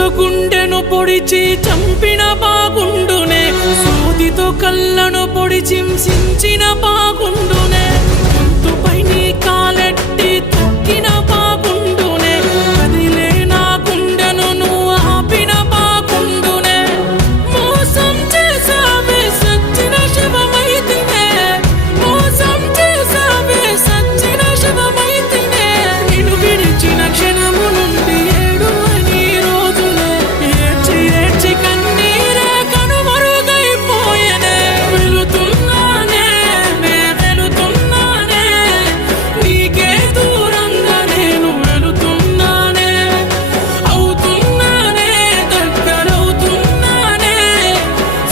కత్తితో గుండెను పొడిచి చంపిన బాగుండునే, సూదితో కళ్ళను పొడిచి హింసించిన బాగుండునే.